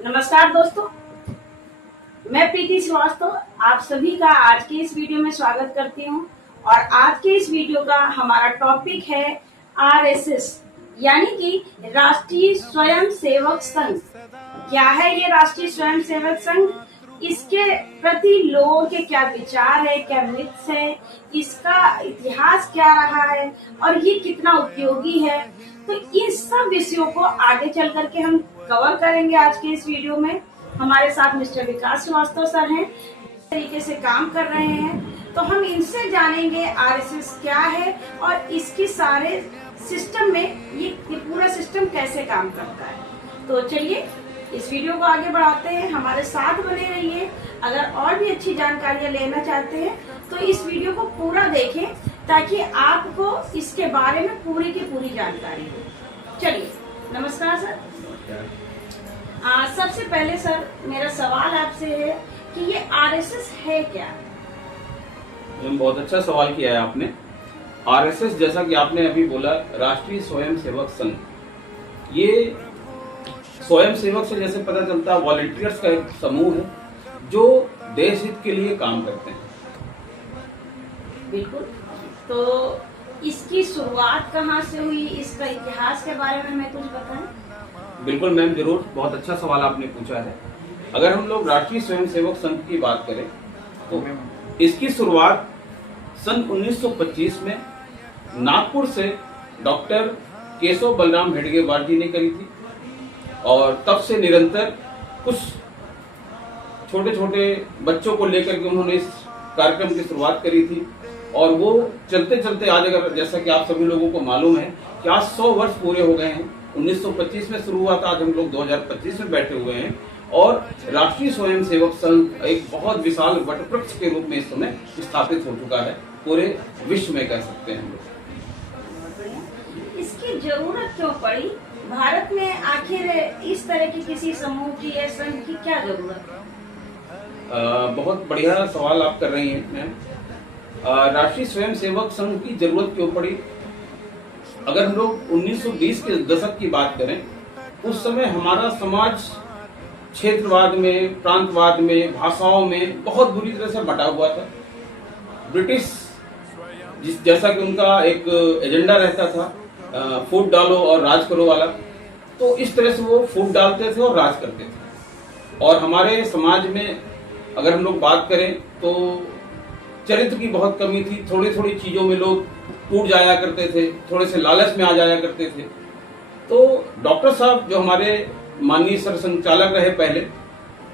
नमस्कार दोस्तों, मैं प्रीति श्रीवास्तव आप सभी का आज के इस वीडियो में स्वागत करती हूं। और आज के इस वीडियो का हमारा टॉपिक है आरएसएस यानी कि राष्ट्रीय स्वयंसेवक संघ। क्या है ये राष्ट्रीय स्वयंसेवक संघ? इसके प्रति लोगों के क्या विचार है, क्या मिथ्स है, इसका इतिहास क्या रहा है और ये कितना उपयोगी है, तो इन सब विषयों को आगे चल करके हम कवर करेंगे आज के इस वीडियो में। हमारे साथ मिस्टर विकास श्रीवास्तव सर हैं, इस तरीके से काम कर रहे हैं, तो हम इनसे जानेंगे आरएसएस क्या है और इसके सारे सिस्टम में ये पूरा सिस्टम कैसे काम करता है। तो चलिए इस वीडियो को आगे बढ़ाते हैं, हमारे साथ बने रहिए। अगर और भी अच्छी जानकारियां लेना चाहते हैं तो इस वीडियो को पूरा देखें ताकि आपको इसके बारे में पूरी की पूरी जानकारी हो। चलिए, नमस्कार सर। सबसे पहले सर मेरा सवाल आपसे है कि ये आरएसएस है क्या? बहुत अच्छा सवाल किया है आपने। आरएसएस, जैसा कि आपने अभी बोला, राष्ट्रीय स्वयंसेवक संघ, ये स्वयंसेवक से जैसे पता चलता है वॉलंटियर्स का एक समूह है जो देश हित के लिए काम करते हैं। बिल्कुल। तो इसकी शुरुआत कहाँ से हुई, इसका इतिहास के बारे में हमें कुछ बताएं। बिल्कुल मैम, जरूर। बहुत अच्छा सवाल आपने पूछा है। अगर हम लोग राष्ट्रीय स्वयंसेवक संघ की बात करें तो इसकी शुरुआत सन 1925 में नागपुर से डॉक्टर केशव बलराम हेडगेवार जी ने करी थी और तब से निरंतर कुछ छोटे छोटे बच्चों को लेकर के उन्होंने इस कार्यक्रम की शुरुआत करी थी और वो चलते चलते आज, अगर जैसा कि आप सभी लोगों को मालूम है कि आज 100 वर्ष पूरे हो गए हैं। 1925 में शुरू हुआ था, आज हम लोग 2025 में बैठे हुए हैं और राष्ट्रीय स्वयंसेवक संघ एक बहुत विशाल वटवृक्ष के रूप में इस समय स्थापित हो चुका है, पूरे विश्व में कह सकते हैं हम लोग। इसकी जरूरत क्यों पड़ी? भारत में आखिर इस तरह की किसी समूह की या संघ की क्या जरूरत है? बहुत बढ़िया सवाल आप कर रही हैं मैम। राष्ट्रीय स्वयंसेवक संघ की जरूरत क्यों पड़ी? अगर हम लोग 1920 के दशक की बात करें, उस समय हमारा समाज क्षेत्रवाद में, प्रांतवाद में, भाषाओं में बहुत बुरी तरह से बटा हुआ था। ब्रिटिश जैसा कि उनका एक एजेंडा रहता था, फूट डालो और राज करो वाला, तो इस तरह से वो फूट डालते थे और राज करते थे। और हमारे समाज में अगर हम लोग बात करें तो चरित्र की बहुत कमी थी। थोड़ी थोड़ी चीजों में लोग टूट जाया करते थे, थोड़े से लालच में आ जाया करते थे। तो डॉक्टर साहब, जो हमारे माननीय सर संचालक रहे पहले,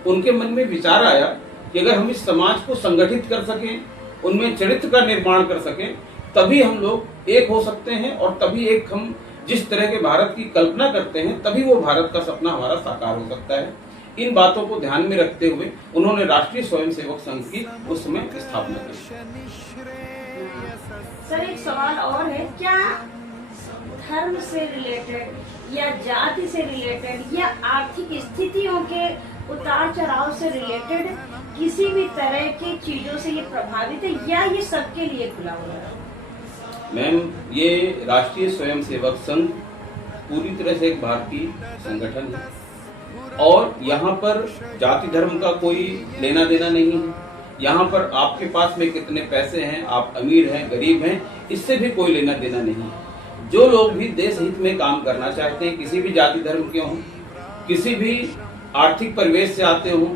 उनके मन में विचार आया कि अगर हम इस समाज को संगठित कर सकें, उनमें चरित्र का निर्माण कर सकें, तभी हम लोग एक हो सकते हैं और तभी एक हम जिस तरह के भारत की कल्पना करते हैं, तभी वो भारत का सपना हमारा साकार हो सकता है। इन बातों को ध्यान में रखते हुए उन्होंने राष्ट्रीय स्वयंसेवक संघ की उस समय स्थापना की। सर एक सवाल और है, क्या धर्म से रिलेटेड या जाति से रिलेटेड या आर्थिक स्थितियों के उतार चढ़ाव से रिलेटेड किसी भी तरह की चीजों से ये प्रभावित है या ये सबके लिए खुला हुआ है? मैम, ये राष्ट्रीय स्वयंसेवक संघ पूरी तरह से एक भारतीय संगठन है और यहाँ पर जाति धर्म का कोई लेना देना नहीं है। यहाँ पर आपके पास में कितने पैसे हैं, आप अमीर हैं, गरीब हैं, इससे भी कोई लेना देना नहीं है। जो लोग भी देश हित में काम करना चाहते हैं, किसी भी जाति धर्म के हों, किसी भी आर्थिक परिवेश से आते हों,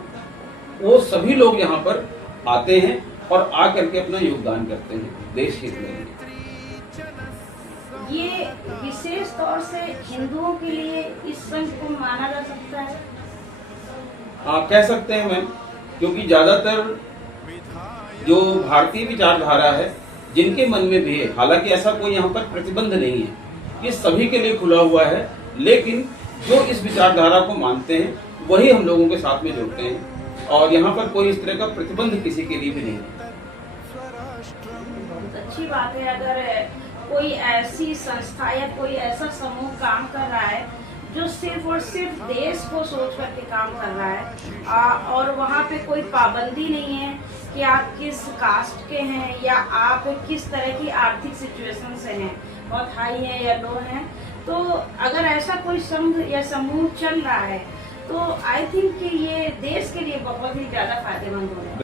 वो सभी लोग यहाँ पर आते हैं और आ करके अपना योगदान करते हैं देश हित में। ये विशेष तौर से हिंदुओं के लिए इस संघ को माना जा सकता है? हाँ, कह सकते हैं मैम, क्योंकि ज्यादातर जो भारतीय विचारधारा है जिनके मन में भी है, हालांकि ऐसा कोई यहाँ पर प्रतिबंध नहीं है, ये सभी के लिए खुला हुआ है, लेकिन जो इस विचारधारा को मानते हैं वही हम लोगों के साथ में जुड़ते हैं और यहाँ पर कोई इस तरह का प्रतिबंध किसी के लिए भी नहीं है। बहुत अच्छी बात है। अगर कोई ऐसी संस्था या कोई ऐसा समूह काम कर रहा है जो सिर्फ और सिर्फ देश को सोच करके काम कर रहा है और वहाँ पे कोई पाबंदी नहीं है कि आप किस कास्ट के हैं या आप किस तरह की आर्थिक सिचुएशन से हैं, बहुत हाई है या लो हैं, तो अगर ऐसा कोई संघ या समूह चल रहा है तो आई थिंक कि ये देश के लिए बहुत ही ज्यादा फायदेमंद होने वाला है।